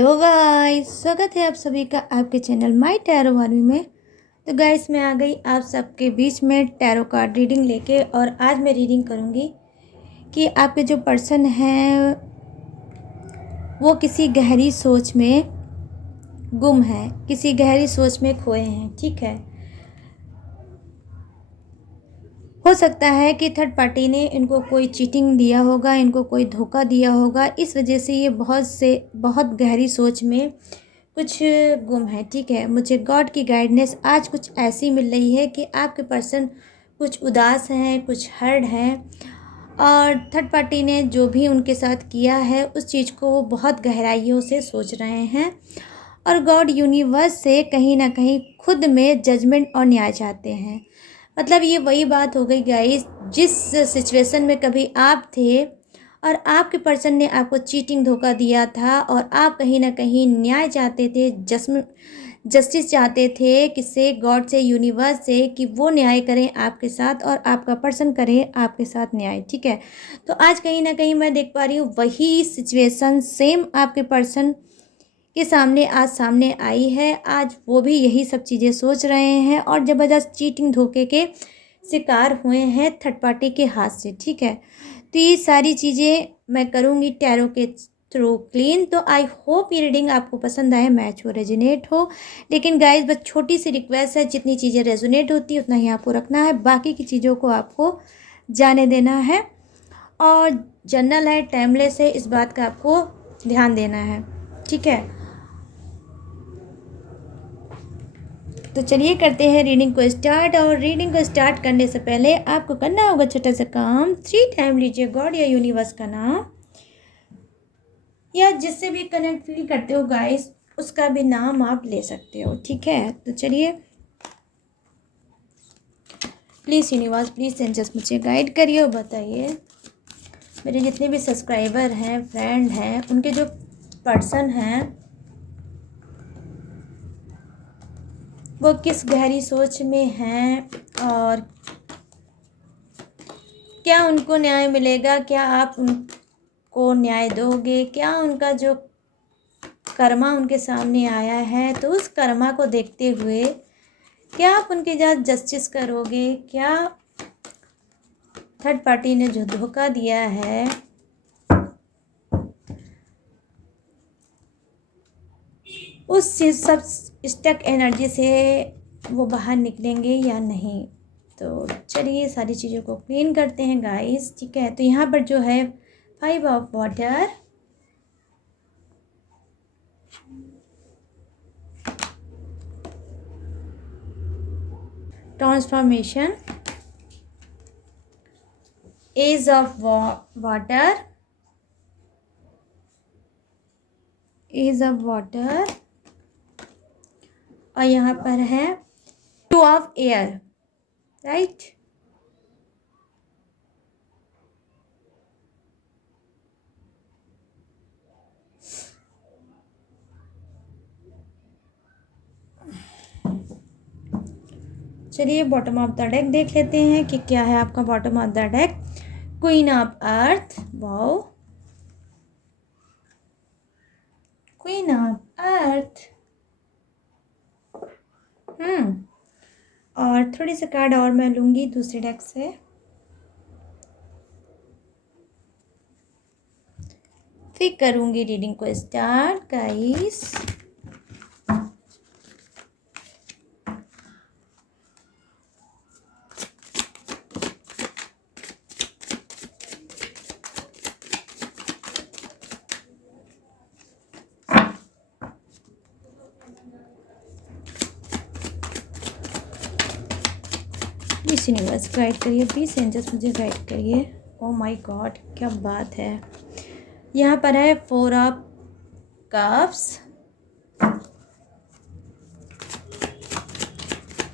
Hello guys, स्वागत है आप सभी का आपके चैनल माय टैरो वार्मी में। तो गाइस, मैं आ गई आप सबके बीच में टैरो कार्ड रीडिंग लेके। और आज मैं रीडिंग करूँगी कि आपके जो पर्सन हैं वो किसी गहरी सोच में गुम है, किसी गहरी सोच में खोए हैं। ठीक है, हो सकता है कि थर्ड पार्टी ने इनको कोई चीटिंग दिया होगा, इनको कोई धोखा दिया होगा, इस वजह से ये बहुत गहरी सोच में कुछ गुम है। ठीक है, मुझे गॉड की गाइडनेस आज कुछ ऐसी मिल रही है कि आपके पर्सन कुछ उदास हैं, कुछ हर्ट हैं, और थर्ड पार्टी ने जो भी उनके साथ किया है उस चीज़ को वो बहुत गहराइयों से सोच रहे हैं। और गॉड यूनिवर्स से कहीं ना कहीं खुद में जजमेंट और न्याय चाहते हैं। मतलब ये वही बात हो गई गाइस, जिस सिचुएशन में कभी आप थे और आपके पर्सन ने आपको चीटिंग धोखा दिया था और आप कहीं ना कहीं न्याय चाहते थे, जस्टिस चाहते थे, किससे? गॉड से, यूनिवर्स से, कि वो न्याय करें आपके साथ और आपका पर्सन करे आपके साथ न्याय। ठीक है, तो आज कहीं ना कहीं मैं देख पा रही हूँ वही सिचुएशन सेम आपके पर्सन के सामने आज सामने आई है। आज वो भी यही सब चीज़ें सोच रहे हैं और ज़बरदस्त चीटिंग धोखे के शिकार हुए हैं थर्ड पार्टी के हाथ से। ठीक है, तो ये सारी चीज़ें मैं करूँगी टैरो के थ्रू क्लीन। तो आई होप ये रीडिंग आपको पसंद आए, मैच हो, रेजोनेट हो। लेकिन गाइस, बस छोटी सी रिक्वेस्ट है, जितनी चीज़ें रेजोनेट होती है उतना ही आपको रखना है, बाकी की चीज़ों को आपको जाने देना है। और जनरल है, टाइमलेस है, इस बात का आपको ध्यान देना है। ठीक है, तो चलिए करते हैं रीडिंग को स्टार्ट। और रीडिंग को स्टार्ट करने से पहले आपको करना होगा छोटा सा काम। 3 टाइम लीजिए गॉड या यूनिवर्स का नाम, या जिससे भी कनेक्ट फील करते हो गाइस उसका भी नाम आप ले सकते हो। ठीक है, तो चलिए, प्लीज़ यूनिवर्स, प्लीज़ एंजल्स मुझे गाइड करिए और बताइए मेरे जितने भी सब्सक्राइबर हैं, फ्रेंड हैं, उनके जो पर्सन हैं वो किस गहरी सोच में हैं और क्या उनको न्याय मिलेगा? क्या आप उनको न्याय दोगे? क्या उनका जो कर्मा उनके सामने आया है तो उस कर्मा को देखते हुए क्या आप उनके साथ जस्टिस करोगे? क्या थर्ड पार्टी ने जो धोखा दिया है उस सब स्टक एनर्जी से वो बाहर निकलेंगे या नहीं? तो चलिए सारी चीज़ों को क्लीन करते हैं गाइस। ठीक है, तो यहाँ पर जो है 5 of water, transformation, ace of water, ace of water, और यहाँ पर है 2 ऑफ एयर। राइट, चलिए बॉटम ऑफ द डेक देख लेते हैं कि क्या है आपका bottom of the deck. Queen of earth, wow, queen of earth. और थोड़ी सी कार्ड और मैं लूँगी दूसरे डेक से। फिर करूँगी रीडिंग को start guys. Please universe guide करिए, प्लीज़ एंजल्स मुझे गाइड करिए। ओ माय गॉड, क्या बात है। यहाँ पर है 4 ऑफ कप्स।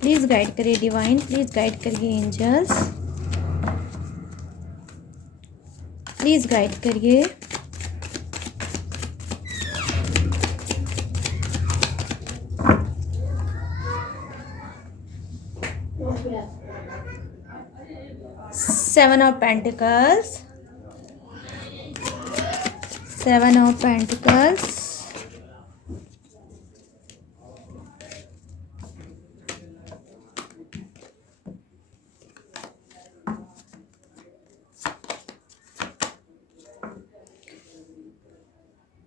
प्लीज़ गाइड करिए डिवाइन, प्लीज़ गाइड करिए एंजल्स, प्लीज़ गाइड करिए। Seven of pentacles,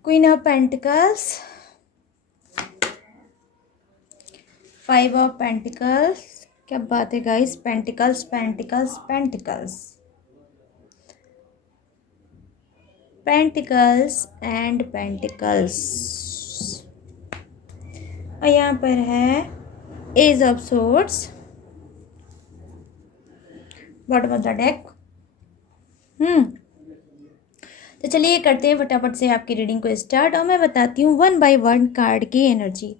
queen of pentacles, 5 of pentacles. क्या बात है guys, pentacles pentacles pentacles, pentacles and pentacles. और यहाँ पर है ace of swords, bottom of the deck. तो चलिए करते हैं फटाफट से आपकी रीडिंग को स्टार्ट, और मैं बताती हूँ 1 बाय 1 कार्ड की एनर्जी।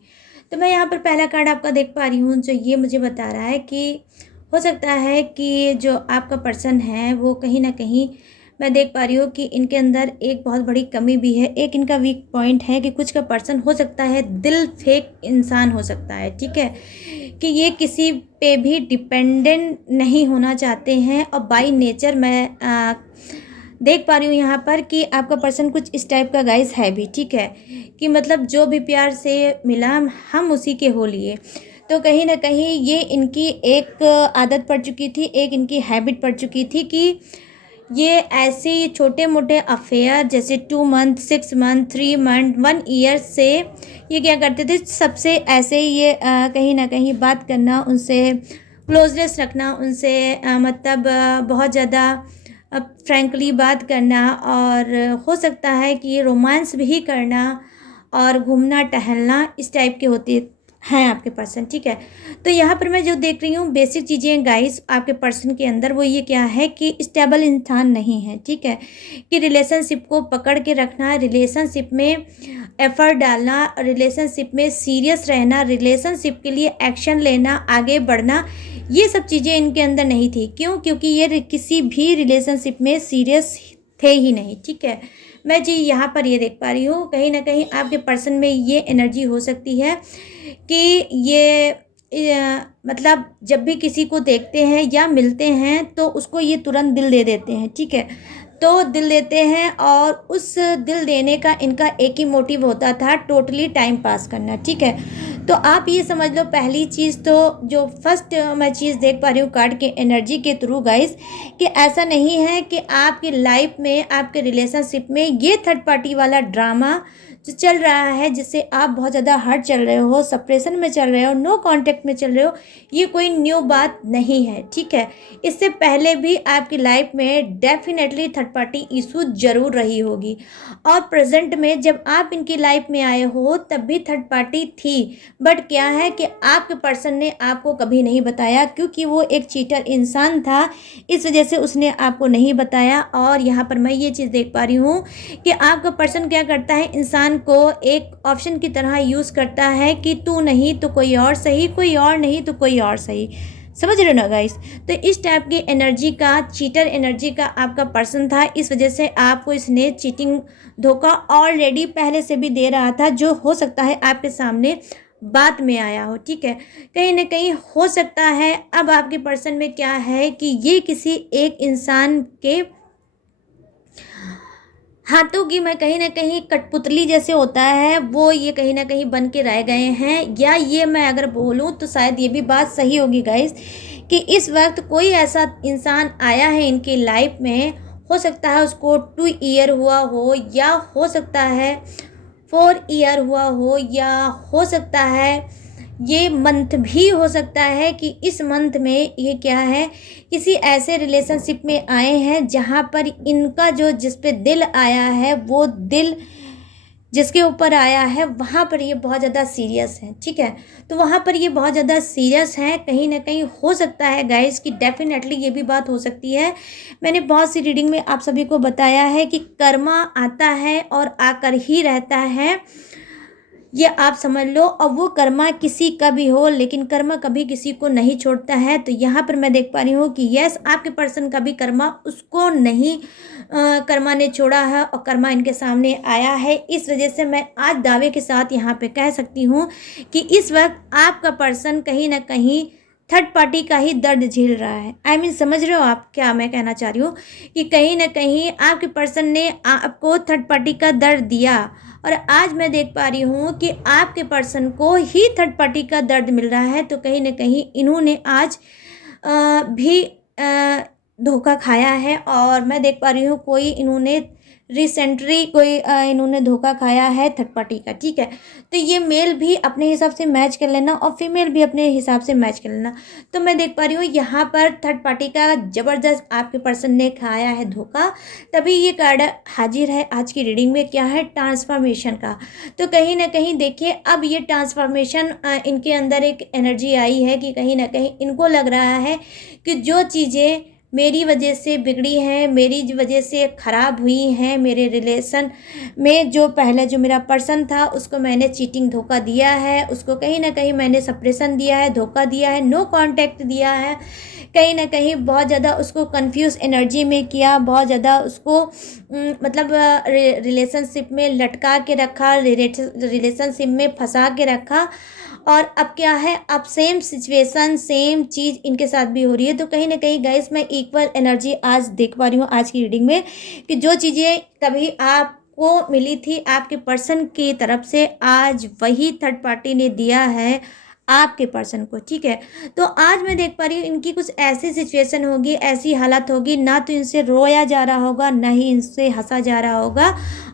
तो मैं यहाँ पर पहला कार्ड आपका देख पा रही हूँ, जो ये मुझे बता रहा है कि हो सकता है कि जो आपका पर्सन है वो कहीं ना कहीं, मैं देख पा रही हूँ कि इनके अंदर एक बहुत बड़ी कमी भी है, एक इनका वीक पॉइंट है कि कुछ का पर्सन हो सकता है दिल फेक इंसान हो सकता है, ठीक है, कि ये किसी पे भी डिपेंडेंट नहीं होना चाहते हैं। और बाय नेचर मैं देख पा रही हूँ यहाँ पर कि आपका पर्सन कुछ इस टाइप का गाइस है भी, ठीक है, कि मतलब जो भी प्यार से मिला हम उसी के हो लिए। तो कहीं ना कहीं ये इनकी एक आदत पड़ चुकी थी, एक इनकी हैबिट पड़ चुकी थी कि ये ऐसे छोटे मोटे अफेयर जैसे 2 मंथ 6 मंथ 3 मंथ 1 ईयर से ये क्या करते थे, सबसे ऐसे ही ये कहीं ना कहीं बात करना, उनसे क्लोजनेस रखना, उनसे मतलब बहुत ज़्यादा फ्रैंकली बात करना, और हो सकता है कि ये रोमांस भी करना और घूमना टहलना इस टाइप के होते हैं आपके पर्सन, ठीक है। तो यहाँ पर मैं जो देख रही हूँ बेसिक चीज़ें गाइस आपके पर्सन के अंदर, वो ये क्या है कि स्टेबल इंसान नहीं है, ठीक है, कि रिलेशनशिप को पकड़ के रखना, रिलेशनशिप में एफर्ट डालना, रिलेशनशिप में सीरियस रहना, रिलेशनशिप के लिए एक्शन लेना, आगे बढ़ना, ये सब चीज़ें इनके अंदर नहीं थी। क्यों? क्योंकि ये किसी भी रिलेशनशिप में सीरियस थे ही नहीं, ठीक है। मैं जी यहाँ पर ये देख पा रही हूँ कहीं ना कहीं आपके पर्सन में ये एनर्जी हो सकती है कि मतलब जब भी किसी को देखते हैं या मिलते हैं तो उसको ये तुरंत दिल दे देते हैं, ठीक है। तो दिल देते हैं और उस दिल देने का इनका एक ही मोटिव होता था, टोटली टाइम पास करना, ठीक है। तो आप ये समझ लो पहली चीज़ तो जो फर्स्ट मैं चीज़ देख पा रही हूँ कार्ड के एनर्जी के थ्रू गाइस, कि ऐसा नहीं है कि आपकी लाइफ में आपके रिलेशनशिप में ये थर्ड पार्टी वाला ड्रामा जो चल रहा है, जिससे आप बहुत ज़्यादा हर्ट चल रहे हो, सप्रेशन में चल रहे हो, नो कांटेक्ट में चल रहे हो, ये कोई न्यू बात नहीं है, ठीक है। इससे पहले भी आपकी लाइफ में डेफिनेटली थर्ड पार्टी इशू जरूर रही होगी, और प्रेजेंट में जब आप इनकी लाइफ में आए हो तब भी थर्ड पार्टी थी, बट क्या है कि आपके पर्सन ने आपको कभी नहीं बताया, क्योंकि वो एक चीटर इंसान था, इस वजह से उसने आपको नहीं बताया। और यहाँ पर मैं ये चीज़ देख पा रही हूँ कि आपका पर्सन क्या करता है, इंसान को एक ऑप्शन की तरह यूज़ करता है कि तू नहीं तो कोई और सही, कोई और नहीं तो कोई और सही, समझ रहे हो ना गाइस। तो इस टाइप की एनर्जी का, चीटर एनर्जी का आपका पर्सन था, इस वजह से आपको इसने चीटिंग धोखा ऑलरेडी पहले से भी दे रहा था, जो हो सकता है आपके सामने बात में आया हो, ठीक है। कहीं ना कहीं हो सकता है अब आपके पर्सन में क्या है कि ये किसी एक इंसान के हाथों की, मैं कहीं ना कहीं कठपुतली जैसे होता है वो ये कहीं ना कहीं बन के रह गए हैं, या ये मैं अगर बोलूँ तो शायद ये भी बात सही होगी गाइस, कि इस वक्त कोई ऐसा इंसान आया है इनकी लाइफ में, हो सकता है उसको 2 ईयर हुआ हो, या हो सकता है 4 ईयर हुआ हो, या हो सकता है ये मंथ भी हो सकता है कि इस मंथ में ये क्या है, किसी ऐसे रिलेशनशिप में आए हैं जहाँ पर इनका जो जिस पे दिल आया है, वो दिल जिसके ऊपर आया है वहाँ पर ये बहुत ज़्यादा सीरियस है, ठीक है। तो वहाँ पर ये बहुत ज़्यादा सीरियस है, कहीं ना कहीं हो सकता है गाइस कि डेफिनेटली ये भी बात हो सकती है। मैंने बहुत सी रीडिंग में आप सभी को बताया है कि कर्मा आता है और आकर ही रहता है, ये आप समझ लो। और वो कर्मा किसी का भी हो, लेकिन कर्मा कभी किसी को नहीं छोड़ता है। तो यहाँ पर मैं देख पा रही हूँ कि यस, आपके पर्सन का भी कर्मा उसको नहीं कर्मा ने छोड़ा है, और कर्मा इनके सामने आया है। इस वजह से मैं आज दावे के साथ यहाँ पे कह सकती हूँ कि इस वक्त आपका पर्सन कहीं ना कहीं थर्ड पार्टी का ही दर्द झेल रहा है। आई मीन समझ रहे हो आप क्या मैं कहना चाह रही हूँ, कि कहीं ना कहीं आपके पर्सन ने आपको थर्ड पार्टी का दर्द दिया, और आज मैं देख पा रही हूँ कि आपके पर्सन को ही थर्ड पार्टी का दर्द मिल रहा है। तो कहीं ना कहीं इन्होंने आज भी धोखा खाया है, और मैं देख पा रही हूँ कोई इन्होंने रिसेंटली कोई इन्होंने धोखा खाया है थर्ड पार्टी का, ठीक है। तो ये मेल भी अपने हिसाब से मैच कर लेना और फीमेल भी अपने हिसाब से मैच कर लेना। तो मैं देख पा रही हूँ यहाँ पर थर्ड पार्टी का ज़बरदस्त आपके पर्सन ने खाया है धोखा, तभी ये कार्ड हाजिर है आज की रीडिंग में। क्या है? ट्रांसफॉर्मेशन का। तो कहीं ना कहीं देखिए, अब ये ट्रांसफॉर्मेशन इनके अंदर एक एनर्जी आई है कि कहीं ना कहीं इनको लग रहा है कि जो चीज़ें मेरी वजह से बिगड़ी हैं, मेरी वजह से ख़राब हुई हैं, मेरे रिलेशन में जो पहले जो मेरा पर्सन था उसको मैंने चीटिंग धोखा दिया है, उसको कहीं ना कहीं मैंने सप्रेशन दिया है, धोखा दिया है, नो कांटेक्ट दिया है, कहीं ना कहीं बहुत ज़्यादा उसको कंफ्यूज एनर्जी में किया, बहुत ज़्यादा उसको मतलब रिलेशनशिप में लटका के रखा, रिलेशनशिप में फंसा के रखा। और अब क्या है, अब सेम सिचुएशन सेम चीज़ इनके साथ भी हो रही है। तो कहीं ना कहीं गाइस मैं इक्वल एनर्जी आज देख पा रही हूँ आज की रीडिंग में, कि जो चीज़ें कभी आपको मिली थी आपके पर्सन की तरफ से, आज वही थर्ड पार्टी ने दिया है आपके पर्सन को, ठीक है। तो आज मैं देख पा रही हूँ इनकी कुछ ऐसी सिचुएशन होगी, ऐसी हालत होगी, ना तो इनसे रोया जा रहा होगा, ना ही इनसे हंसा जा रहा होगा।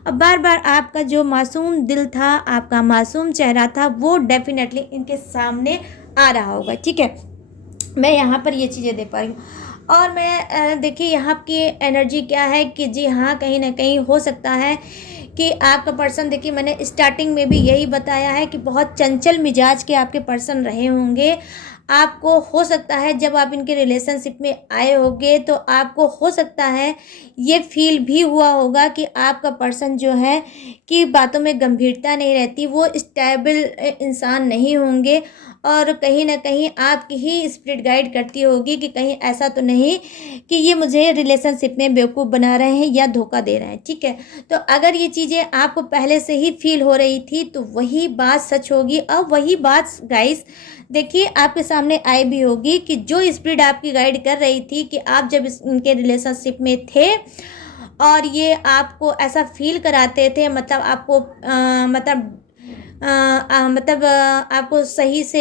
और बार बार आपका जो मासूम दिल था, आपका मासूम चेहरा था, वो डेफिनेटली इनके सामने आ रहा होगा, ठीक है। मैं यहाँ पर ये चीज़ें देख पा रही हूँ। और मैं देखिए यहाँ की एनर्जी क्या है कि जी हाँ, कहीं ना कहीं हो सकता है कि आपका पर्सन, देखिए मैंने स्टार्टिंग में भी यही बताया है कि बहुत चंचल मिजाज के आपके पर्सन रहे होंगे। आपको हो सकता है जब आप इनके रिलेशनशिप में आए होंगे तो आपको हो सकता है ये फील भी हुआ होगा कि आपका पर्सन जो है कि बातों में गंभीरता नहीं रहती, वो स्टेबल इंसान नहीं होंगे। और कहीं ना कहीं आपकी ही स्पिरिट गाइड करती होगी कि कहीं ऐसा तो नहीं कि ये मुझे रिलेशनशिप में बेवकूफ़ बना रहे हैं या धोखा दे रहे हैं, ठीक है। तो अगर ये चीज़ें आपको पहले से ही फील हो रही थी तो वही बात सच होगी। और वही बात गाइस देखिए आपके सामने आई भी होगी कि जो स्पिरिट आपकी गाइड कर रही थी कि आप जब इनके रिलेशनशिप में थे और ये आपको ऐसा फील कराते थे, मतलब आपको मतलब आपको सही से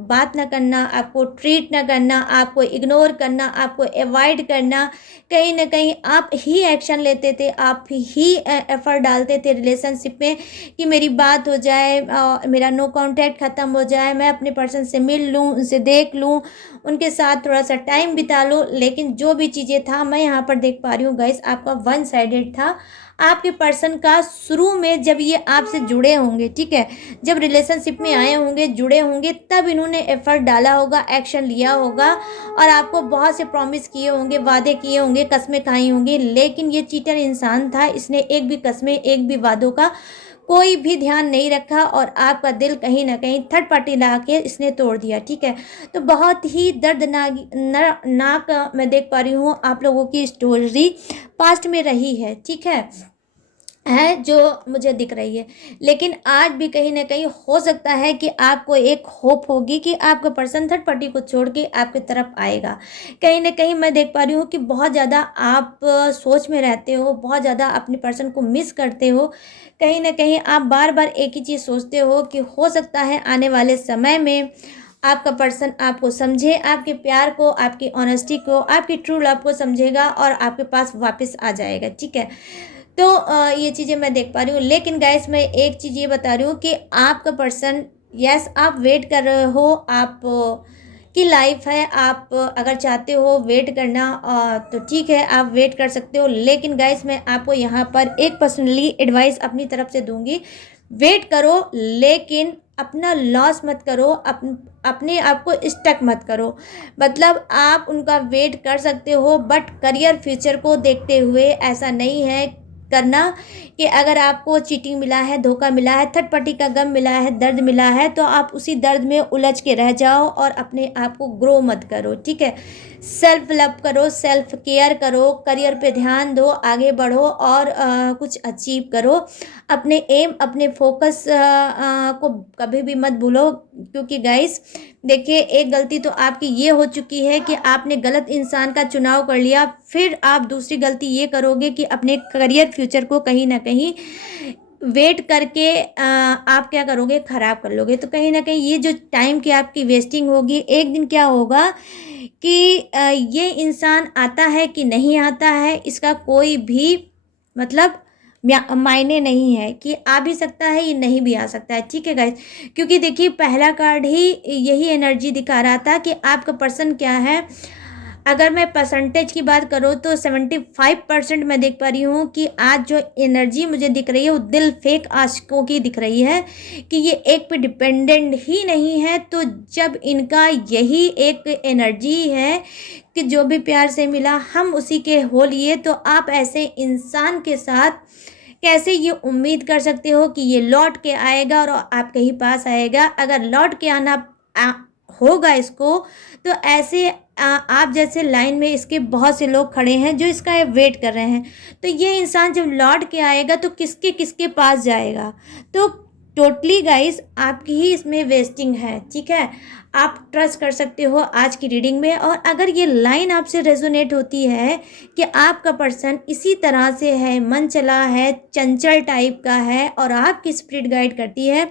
बात ना करना, आपको ट्रीट ना करना, आपको इग्नोर करना, आपको अवॉइड करना, कहीं ना कहीं आप ही एक्शन लेते थे, आप ही एफर्ट डालते थे रिलेशनशिप में कि मेरी बात हो जाए, मेरा नो कांटेक्ट ख़त्म हो जाए, मैं अपने पर्सन से मिल लूँ, उनसे देख लूँ, उनके साथ थोड़ा सा टाइम बिता लूँ। लेकिन जो भी चीज़ें था मैं यहाँ पर देख पा रही हूँ गाइस, आपका वन साइडेड था। आपके पर्सन का शुरू में जब ये आपसे जुड़े होंगे, ठीक है, जब रिलेशनशिप में आए होंगे, जुड़े होंगे, तब इन्होंने एफर्ट डाला होगा, एक्शन लिया होगा और आपको बहुत से प्रॉमिस किए होंगे, वादे किए होंगे, कस्में खाई होंगी। लेकिन ये चीटर इंसान था, इसने एक भी कस्में, एक भी वादों का कोई भी ध्यान नहीं रखा और आपका दिल कहीं ना कहीं थर्ड पार्टी ला के इसने तोड़ दिया, ठीक है। तो बहुत ही दर्दनाक नाक मैं देख पा रही हूँ आप लोगों की स्टोरी पास्ट में रही है, ठीक है जो मुझे दिख रही है। लेकिन आज भी कहीं ना कहीं हो सकता है कि आपको एक होप होगी कि आपका पर्सन थर्ड पार्टी को छोड़ के आपकी तरफ आएगा। कहीं ना कहीं मैं देख पा रही हूँ कि बहुत ज़्यादा आप सोच में रहते हो, बहुत ज़्यादा अपने पर्सन को मिस करते हो। कहीं ना कहीं आप बार बार एक ही चीज़ सोचते हो कि हो सकता है आने वाले समय में आपका पर्सन आपको समझे, आपके प्यार को, आपकी ऑनेस्टी को, आपकी ट्रू लव को समझेगा और आपके पास वापस आ जाएगा, ठीक है। तो ये चीज़ें मैं देख पा रही हूँ। लेकिन गाइस मैं एक चीज़ ये बता रही हूँ कि आपका पर्सन, यस आप वेट कर रहे हो, आप की लाइफ है, आप अगर चाहते हो वेट करना तो ठीक है, आप वेट कर सकते हो। लेकिन गाइस मैं आपको यहाँ पर एक पर्सनली एडवाइस अपनी तरफ से दूंगी, वेट करो लेकिन अपना लॉस मत करो, अपने आप को स्टक मत करो। मतलब आप उनका वेट कर सकते हो बट करियर फ्यूचर को देखते हुए ऐसा नहीं है करना कि अगर आपको चीटिंग मिला है, धोखा मिला है, थर्ड पार्टी का गम मिला है, दर्द मिला है, तो आप उसी दर्द में उलझ के रह जाओ और अपने आप को ग्रो मत करो, ठीक है। सेल्फ लव करो, सेल्फ केयर करो, करियर पे ध्यान दो, आगे बढ़ो और कुछ अचीव करो। अपने एम, अपने फोकस को कभी भी मत भूलो, क्योंकि गाइस देखिए एक गलती तो आपकी ये हो चुकी है कि आपने गलत इंसान का चुनाव कर लिया, फिर आप दूसरी गलती ये करोगे कि अपने करियर फ्यूचर को कहीं ना कहीं वेट करके आप क्या करोगे, ख़राब कर लोगे। तो कहीं ना कहीं ये जो टाइम की आपकी वेस्टिंग होगी, एक दिन क्या होगा कि ये इंसान आता है कि नहीं आता है, इसका कोई भी मतलब मायने नहीं है कि आ भी सकता है, ये नहीं भी आ सकता है। ठीक है गाइस, क्योंकि देखिए पहला कार्ड ही यही एनर्जी दिखा रहा था कि आपका पर्सन क्या है। अगर मैं परसेंटेज की बात करूँ तो 75% मैं देख पा रही हूँ कि आज जो एनर्जी मुझे दिख रही है वो दिल फेक आशिकों की दिख रही है कि ये एक पे डिपेंडेंट ही नहीं है। तो जब इनका यही एक एनर्जी है कि जो भी प्यार से मिला हम उसी के हो लिए, तो आप ऐसे इंसान के साथ कैसे ये उम्मीद कर सकते हो कि ये लौट के आएगा और आपके ही पास आएगा। अगर लौट के आना होगा इसको, तो ऐसे आप जैसे लाइन में इसके बहुत से लोग खड़े हैं जो इसका वेट कर रहे हैं। तो ये इंसान जब लौट के आएगा तो किसके किसके पास जाएगा। तो टोटली गाइस आपकी ही इसमें वेस्टिंग है। ठीक है, आप ट्रस्ट कर सकते हो आज की रीडिंग में। और अगर ये लाइन आपसे रेजोनेट होती है कि आपका पर्सन इसी तरह से है, मन चला है, चंचल टाइप का है, और आपकी स्पिरिट गाइड करती है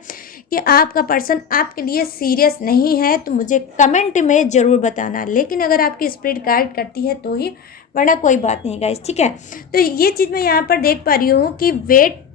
कि आपका पर्सन आपके लिए सीरियस नहीं है, तो मुझे कमेंट में ज़रूर बताना। लेकिन अगर आपकी स्पिरिट गाइड करती है तो ही, वरना कोई बात नहीं गाइस। ठीक है, तो ये चीज़ मैं यहाँ पर देख पा रही हूँ कि वेट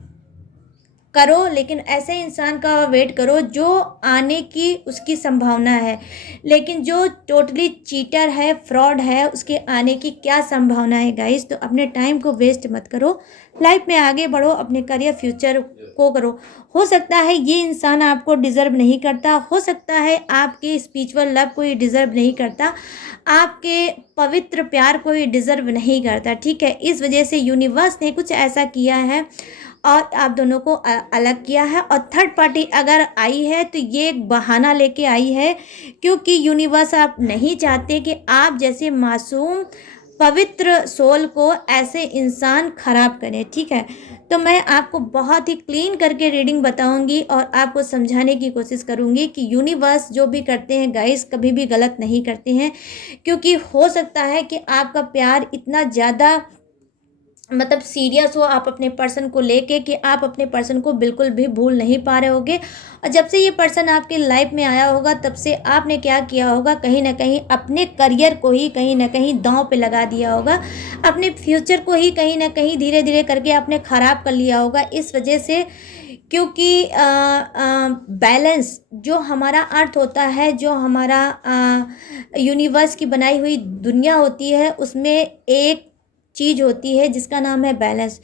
करो, लेकिन ऐसे इंसान का वेट करो जो आने की उसकी संभावना है। लेकिन जो टोटली चीटर है, फ्रॉड है, उसके आने की क्या संभावना है गाइस। तो अपने टाइम को वेस्ट मत करो, लाइफ में आगे बढ़ो, अपने करियर फ्यूचर को करो। हो सकता है ये इंसान आपको डिज़र्व नहीं करता, हो सकता है आपके स्पिरिचुअल लव को ये डिज़र्व नहीं करता, आपके पवित्र प्यार को ये डिज़र्व नहीं करता। ठीक है, इस वजह से यूनिवर्स ने कुछ ऐसा किया है और आप दोनों को अलग किया है। और थर्ड पार्टी अगर आई है तो ये एक बहाना लेके आई है, क्योंकि यूनिवर्स आप नहीं चाहते कि आप जैसे मासूम पवित्र सोल को ऐसे इंसान खराब करें। ठीक है, तो मैं आपको बहुत ही क्लीन करके रीडिंग बताऊंगी और आपको समझाने की कोशिश करूंगी कि यूनिवर्स जो भी करते हैं गाइस कभी भी गलत नहीं करते हैं। क्योंकि हो सकता है कि आपका प्यार इतना ज़्यादा मतलब सीरियस हो आप अपने पर्सन को लेके कि आप अपने पर्सन को बिल्कुल भी भूल नहीं पा रहे होगे। और जब से ये पर्सन आपके लाइफ में आया होगा तब से आपने क्या किया होगा, कहीं ना कहीं अपने करियर को ही कहीं ना कहीं दांव पे लगा दिया होगा, अपने फ्यूचर को ही कहीं ना कहीं धीरे धीरे करके आपने ख़राब कर लिया होगा इस वजह से। क्योंकि बैलेंस जो हमारा अर्थ होता है, जो हमारा यूनिवर्स की बनाई हुई दुनिया होती है, उसमें एक चीज़ होती है जिसका नाम है बैलेंस।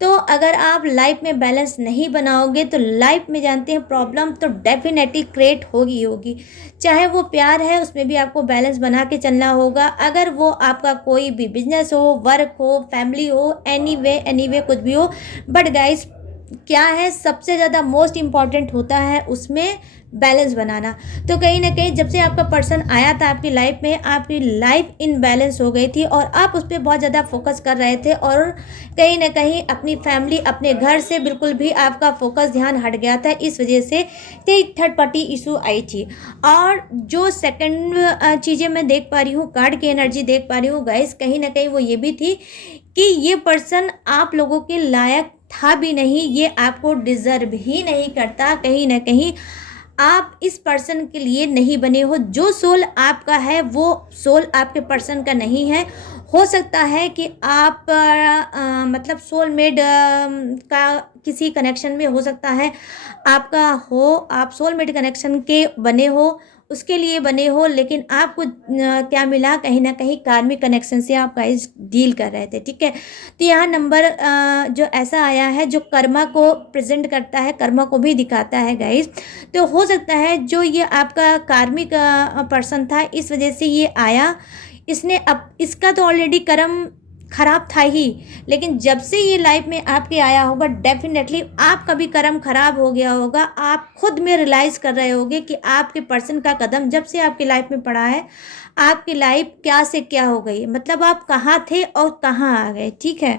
तो अगर आप लाइफ में बैलेंस नहीं बनाओगे तो लाइफ में जानते हैं प्रॉब्लम तो डेफिनेटली क्रिएट होगी होगी। चाहे वो प्यार है उसमें भी आपको बैलेंस बना के चलना होगा। अगर वो आपका कोई भी बिजनेस हो, वर्क हो, फैमिली हो, एनी वे कुछ भी हो। बट गाइस क्या है, सबसे ज़्यादा मोस्ट इम्पॉर्टेंट होता है उसमें बैलेंस बनाना। तो कहीं ना कहीं जब से आपका पर्सन आया था आपकी लाइफ में, आपकी लाइफ इनबैलेंस हो गई थी और आप उस पर बहुत ज़्यादा फोकस कर रहे थे और कहीं ना कहीं अपनी फैमिली, अपने घर से बिल्कुल भी आपका फोकस ध्यान हट गया था। इस वजह से थर्ड पार्टी इशू आई थी। और जो सेकंड चीज़ें मैं देख पा रही हूँ, कार्ड की एनर्जी देख पा रही हूँ गाइस, कहीं ना कहीं वो ये भी थी कि ये पर्सन आप लोगों के लायक था भी नहीं, ये आपको डिज़र्व ही नहीं करता। कहीं ना कहीं आप इस पर्सन के लिए नहीं बने हो। जो सोल आपका है वो सोल आपके पर्सन का नहीं है। हो सकता है कि आप मतलब सोलमेट का किसी कनेक्शन में हो सकता है आपका हो, आप सोलमेट कनेक्शन के बने हो, उसके लिए बने हो, लेकिन आपको क्या मिला, कहीं ना कहीं कार्मिक कनेक्शन से आप गाइस डील कर रहे थे। ठीक है, तो यहाँ नंबर जो ऐसा आया है जो कर्मा को प्रेजेंट करता है, कर्मा को भी दिखाता है गाइस। तो हो सकता है जो ये आपका कार्मिक पर्सन था इस वजह से ये आया, इसने अब इसका तो ऑलरेडी कर्म खराब था ही, लेकिन जब से ये लाइफ में आपके आया होगा डेफिनेटली आपका भी कर्म खराब हो गया होगा। आप खुद में रियलाइज़ कर रहे होगे कि आपके पर्सन का कदम जब से आपकी लाइफ में पड़ा है, आपकी लाइफ क्या से क्या हो गई, मतलब आप कहाँ थे और कहाँ आ गए। ठीक है,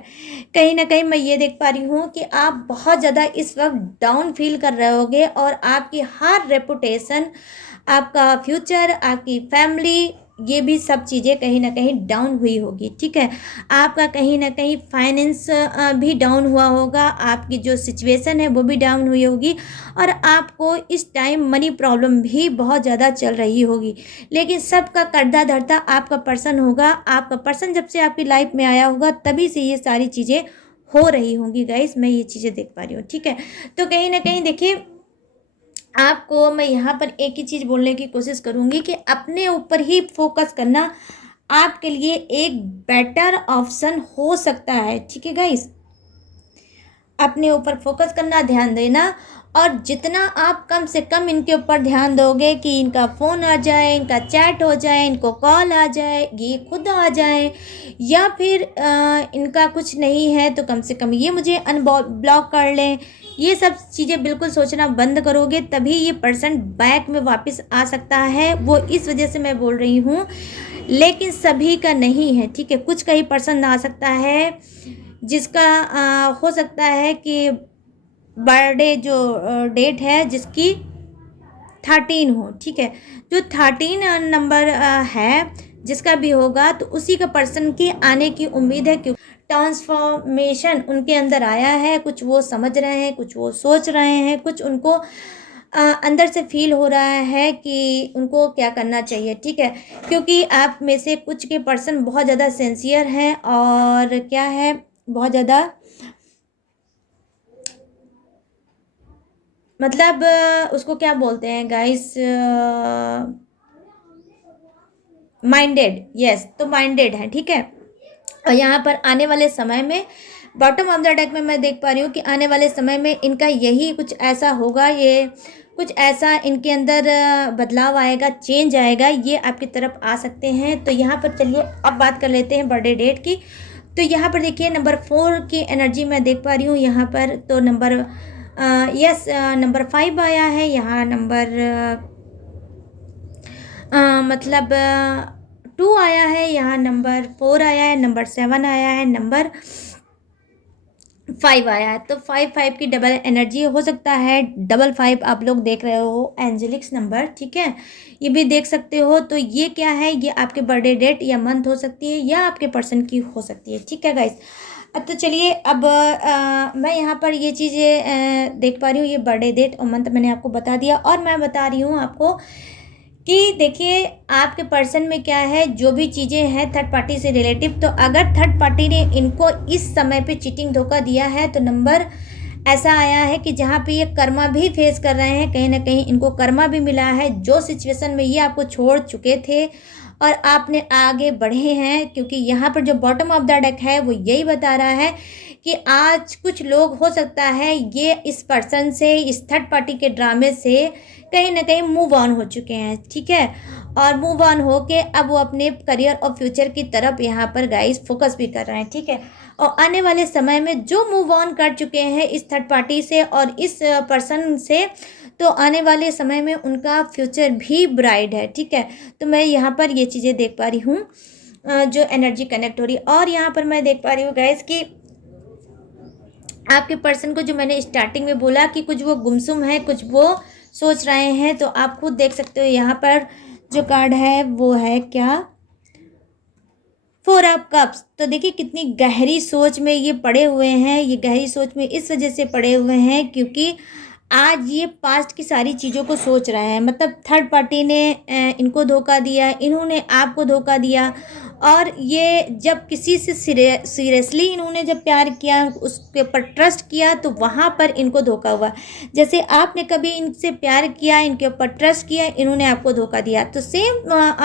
कहीं ना कहीं मैं ये देख पा रही हूँ कि आप बहुत ज़्यादा इस वक्त डाउन फील कर रहे होगे और आपकी हर रेपुटेशन, आपका फ्यूचर, आपकी फैमिली, ये भी सब चीज़ें कहीं ना कहीं डाउन हुई होगी। ठीक है, आपका कहीं ना कहीं फाइनेंस भी डाउन हुआ होगा, आपकी जो सिचुएशन है वो भी डाउन हुई होगी और आपको इस टाइम मनी प्रॉब्लम भी बहुत ज़्यादा चल रही होगी। लेकिन सबका कर्ता धर्ता आपका पर्सन होगा। आपका पर्सन जब से आपकी लाइफ में आया होगा तभी से ये सारी चीज़ें हो रही होंगी गाइस, मैं ये चीज़ें देख पा रही हूँ, ठीक है। तो कहीं ना कहीं देखिए, आपको मैं यहाँ पर एक ही चीज़ बोलने की कोशिश करूँगी कि अपने ऊपर ही फोकस करना आपके लिए एक बेटर ऑप्शन हो सकता है, ठीक है गाइस। अपने ऊपर फोकस करना, ध्यान देना, और जितना आप कम से कम इनके ऊपर ध्यान दोगे कि इनका फ़ोन आ जाए, इनका चैट हो जाए, इनको कॉल आ जाए, ये खुद आ जाए, या फिर इनका कुछ नहीं है तो कम से कम ये मुझे ब्लॉक कर लें, ये सब चीज़ें बिल्कुल सोचना बंद करोगे तभी ये पर्सन बैक में वापस आ सकता है। वो इस वजह से मैं बोल रही हूँ, लेकिन सभी का नहीं है, ठीक है। कुछ का ही पर्सन आ सकता है जिसका हो सकता है कि बर्थडे जो डेट है जिसकी 13 हो, ठीक है। जो 13 नंबर है जिसका भी होगा, तो उसी का पर्सन की आने की उम्मीद है, क्योंकि ट्रांसफॉर्मेशन उनके अंदर आया है। कुछ वो समझ रहे हैं, कुछ वो सोच रहे हैं, कुछ उनको अंदर से फील हो रहा है कि उनको क्या करना चाहिए, ठीक है। क्योंकि आप में से कुछ के पर्सन बहुत ज़्यादा सिंसियर हैं, और क्या है, बहुत ज़्यादा मतलब उसको क्या बोलते हैं गाइस, माइंडेड, यस, तो माइंडेड है, ठीक है। और यहाँ पर आने वाले समय में बॉटम ऑफ द डेक में मैं देख पा रही हूँ कि आने वाले समय में इनका यही कुछ ऐसा होगा, ये कुछ ऐसा इनके अंदर बदलाव आएगा, चेंज आएगा, ये आपकी तरफ आ सकते हैं। तो यहाँ पर चलिए अब बात कर लेते हैं बर्थडे डेट की। तो यहाँ पर देखिए नंबर 4 की एनर्जी मैं देख पा रही हूँ यहाँ पर। तो नंबर यस, नंबर 5 आया है यहाँ, नंबर मतलब 2 आया है यहाँ, नंबर 4 आया है, नंबर 7 आया है, नंबर 5 आया है। तो 5 की डबल एनर्जी हो सकता है। 5 आप लोग देख रहे हो एंजेलिक्स नंबर, ठीक है, ये भी देख सकते हो। तो ये क्या है, ये आपके बर्थडे डेट या मंथ हो सकती है, या आपके पर्सन की हो सकती है, ठीक है गाइस। तो चलिए अब मैं यहाँ पर ये चीज़ें देख पा रही हूँ, ये बर्थडे डेट और मंथ मैंने आपको बता दिया। और मैं बता रही हूँ आपको कि देखिए आपके पर्सन में क्या है, जो भी चीज़ें हैं थर्ड पार्टी से रिलेटिव, तो अगर थर्ड पार्टी ने इनको इस समय पे चीटिंग धोखा दिया है, तो नंबर ऐसा आया है कि जहाँ पे ये कर्मा भी फेस कर रहे हैं, कहीं ना कहीं इनको कर्मा भी मिला है। जो सिचुएशन में ये आपको छोड़ चुके थे और आपने आगे बढ़े हैं, क्योंकि यहाँ पर जो बॉटम ऑफ द डेक है वो यही बता रहा है कि आज कुछ लोग हो सकता है ये इस पर्सन से, इस थर्ड पार्टी के ड्रामे से कहीं ना कहीं मूव ऑन हो चुके हैं, ठीक है। और मूव ऑन हो के अब वो अपने करियर और फ्यूचर की तरफ यहाँ पर गाइस फोकस भी कर रहे हैं, ठीक है। और आने वाले समय में जो मूव ऑन कर चुके हैं इस थर्ड पार्टी से और इस पर्सन से, तो आने वाले समय में उनका फ्यूचर भी ब्राइट है, ठीक है। तो मैं यहाँ पर ये चीज़ें देख पा रही हूँ, जो एनर्जी कनेक्ट हो रही है। और यहाँ पर मैं देख पा रही हूँ गाइस कि आपके पर्सन को, जो मैंने स्टार्टिंग में बोला कि कुछ वो गुमसुम है, कुछ वो सोच रहे हैं, तो आप खुद देख सकते हो यहाँ पर जो कार्ड है वो है क्या, 4 ऑफ कप्स। तो देखिए कितनी गहरी सोच में ये पड़े हुए हैं। ये गहरी सोच में इस वजह से पड़े हुए हैं क्योंकि आज ये पास्ट की सारी चीज़ों को सोच रहे हैं। मतलब थर्ड पार्टी ने इनको धोखा दिया, इन्होंने आपको धोखा दिया, और ये जब किसी से सीरियसली इन्होंने जब प्यार किया, उसके ऊपर ट्रस्ट किया, तो वहाँ पर इनको धोखा हुआ। जैसे आपने कभी इनसे प्यार किया, इनके ऊपर ट्रस्ट किया, इन्होंने आपको धोखा दिया। तो सेम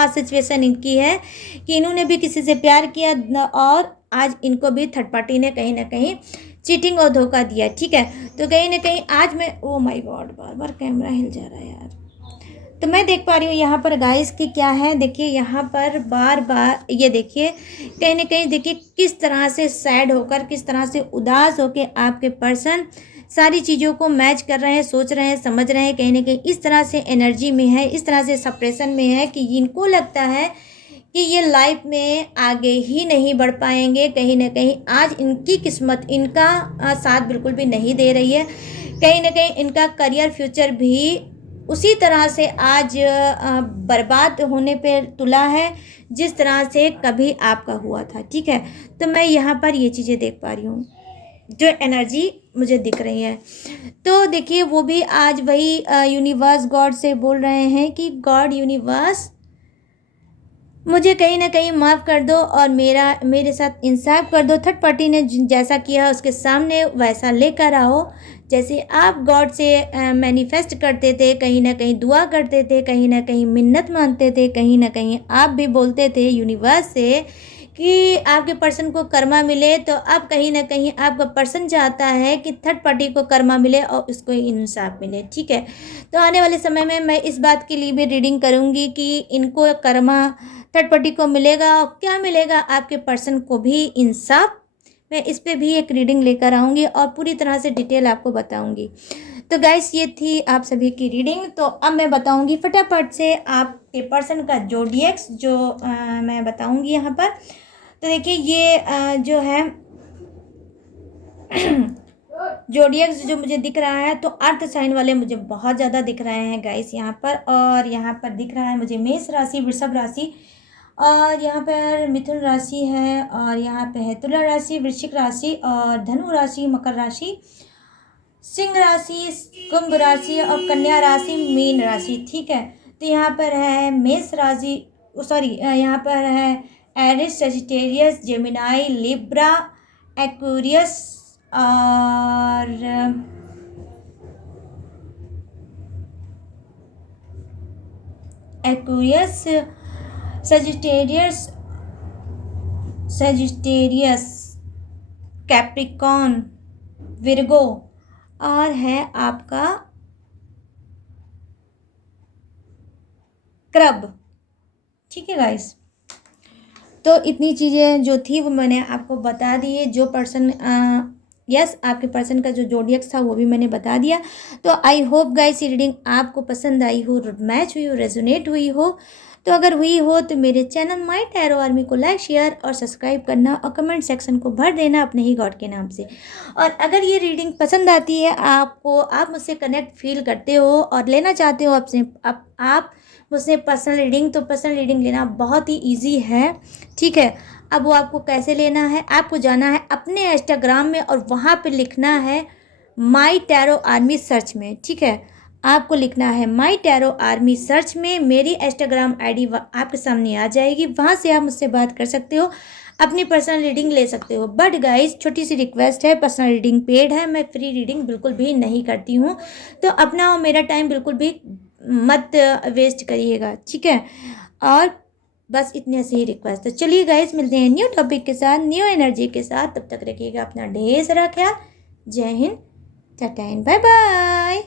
सिचुएशन इनकी है कि इन्होंने भी किसी से प्यार किया और आज इनको भी थर्ड पार्टी ने कहीं ना कहीं चीटिंग और धोखा दिया, ठीक है। तो कहीं ना कहीं आज मैं, ओ माय गॉड, बार बार कैमरा हिल जा रहा है यार। तो मैं देख पा रही हूँ यहाँ पर गाइस कि क्या है, देखिए यहाँ पर बार बार ये देखिए कहीं ना कहीं, देखिए किस तरह से सैड होकर, किस तरह से उदास होकर आपके पर्सन सारी चीज़ों को मैच कर रहे हैं, सोच रहे हैं, समझ रहे हैं। कहीं ना कहीं इस तरह से एनर्जी में है, इस तरह से सप्रेशन में है कि इनको लगता है कि ये लाइफ में आगे ही नहीं बढ़ पाएंगे। कहीं ना कहीं आज इनकी किस्मत इनका साथ बिल्कुल भी नहीं दे रही है। कहीं ना कहीं इनका करियर फ्यूचर भी उसी तरह से आज बर्बाद होने पे तुला है जिस तरह से कभी आपका हुआ था, ठीक है। तो मैं यहाँ पर ये चीज़ें देख पा रही हूँ, जो एनर्जी मुझे दिख रही है। तो देखिए वो भी आज वही यूनिवर्स गॉड से बोल रहे हैं कि गॉड यूनिवर्स मुझे कहीं ना कहीं माफ़ कर दो और मेरे साथ इंसाफ कर दो। थर्ड पार्टी ने जैसा किया उसके सामने वैसा लेकर आओ। जैसे आप गॉड से मैनिफेस्ट करते थे, कहीं ना कहीं दुआ करते थे, कहीं ना कहीं मिन्नत मांगते थे, कहीं ना कहीं आप भी बोलते थे यूनिवर्स से कि आपके पर्सन को कर्मा मिले, तो अब कहीं ना कहीं आपका पर्सन चाहता है कि थर्ड पार्टी को कर्मा मिले और उसको इंसाफ मिले। ठीक है, तो आने वाले समय में मैं इस बात के लिए भी रीडिंग करूँगी कि इनको कर्मा थर्ड पार्टी को मिलेगा और क्या मिलेगा आपके पर्सन को भी इंसाफ। मैं इस पे भी एक रीडिंग लेकर आऊँगी और पूरी तरह से डिटेल आपको बताऊँगी। तो गाइस ये थी आप सभी की रीडिंग। तो अब मैं बताऊँगी फटाफट से आपके पर्सन का जोडिएक्स जो मैं बताऊँगी यहाँ पर। तो देखिए ये जो है जोडिएक्स जो मुझे दिख रहा है, तो अर्थ साइन वाले मुझे बहुत ज़्यादा दिख रहे हैं गाइस यहाँ पर। और यहाँ पर दिख रहा है मुझे मेष राशि, वृषभ राशि, और यहाँ पर मिथुन राशि है, और यहाँ पे है तुला राशि, वृश्चिक राशि, और धनु राशि, मकर राशि, सिंह राशि, कुंभ राशि, और कन्या राशि, मीन राशि। ठीक है, तो यहाँ पर है मेष राशि, सॉरी यहाँ पर है Aries, Sagittarius, Gemini, Libra, Aquarius और एक्वेरियस, सजिटेरियस, कैप्रिकॉन, विर्गो, और है आपका क्रब। ठीक है गाइस, तो इतनी चीज़ें जो थी वो मैंने आपको बता दी है। जो पर्सन यस आपके पर्सन का जो जोडिएक्स था वो भी मैंने बता दिया। तो आई होप गाइस ये रीडिंग आपको पसंद आई हो, मैच हुई हो, रेजोनेट हुई हो। तो अगर हुई हो तो मेरे चैनल माय टैरो आर्मी को लाइक, शेयर और सब्सक्राइब करना और कमेंट सेक्शन को भर देना अपने ही गॉड के नाम से। और अगर ये रीडिंग पसंद आती है आपको, आप मुझसे कनेक्ट फील करते हो और लेना चाहते हो आपसे आप मुझसे पर्सनल रीडिंग, तो पर्सनल रीडिंग लेना बहुत ही ईजी है। ठीक है, अब वो आपको कैसे लेना है, आपको जाना है अपने इंस्टाग्राम में और वहाँ पे लिखना है माय टैरो आर्मी सर्च में। ठीक है, आपको लिखना है माय टैरो आर्मी सर्च में, मेरी इंस्टाग्राम आईडी आपके सामने आ जाएगी, वहाँ से आप मुझसे बात कर सकते हो, अपनी पर्सनल रीडिंग ले सकते हो। बट गाइस छोटी सी रिक्वेस्ट है, पर्सनल रीडिंग पेड है, मैं फ्री रीडिंग बिल्कुल भी नहीं करती हूँ। तो अपना और मेरा टाइम बिल्कुल भी मत वेस्ट करिएगा। ठीक है, और बस इतने से ही रिक्वेस्ट। तो चलिए गाइस मिलते हैं न्यू टॉपिक के साथ, न्यू एनर्जी के साथ। तब तक रखिएगा अपना ढेर सारा ख्याल। जय हिंद, टाटा एंड बाय बाय।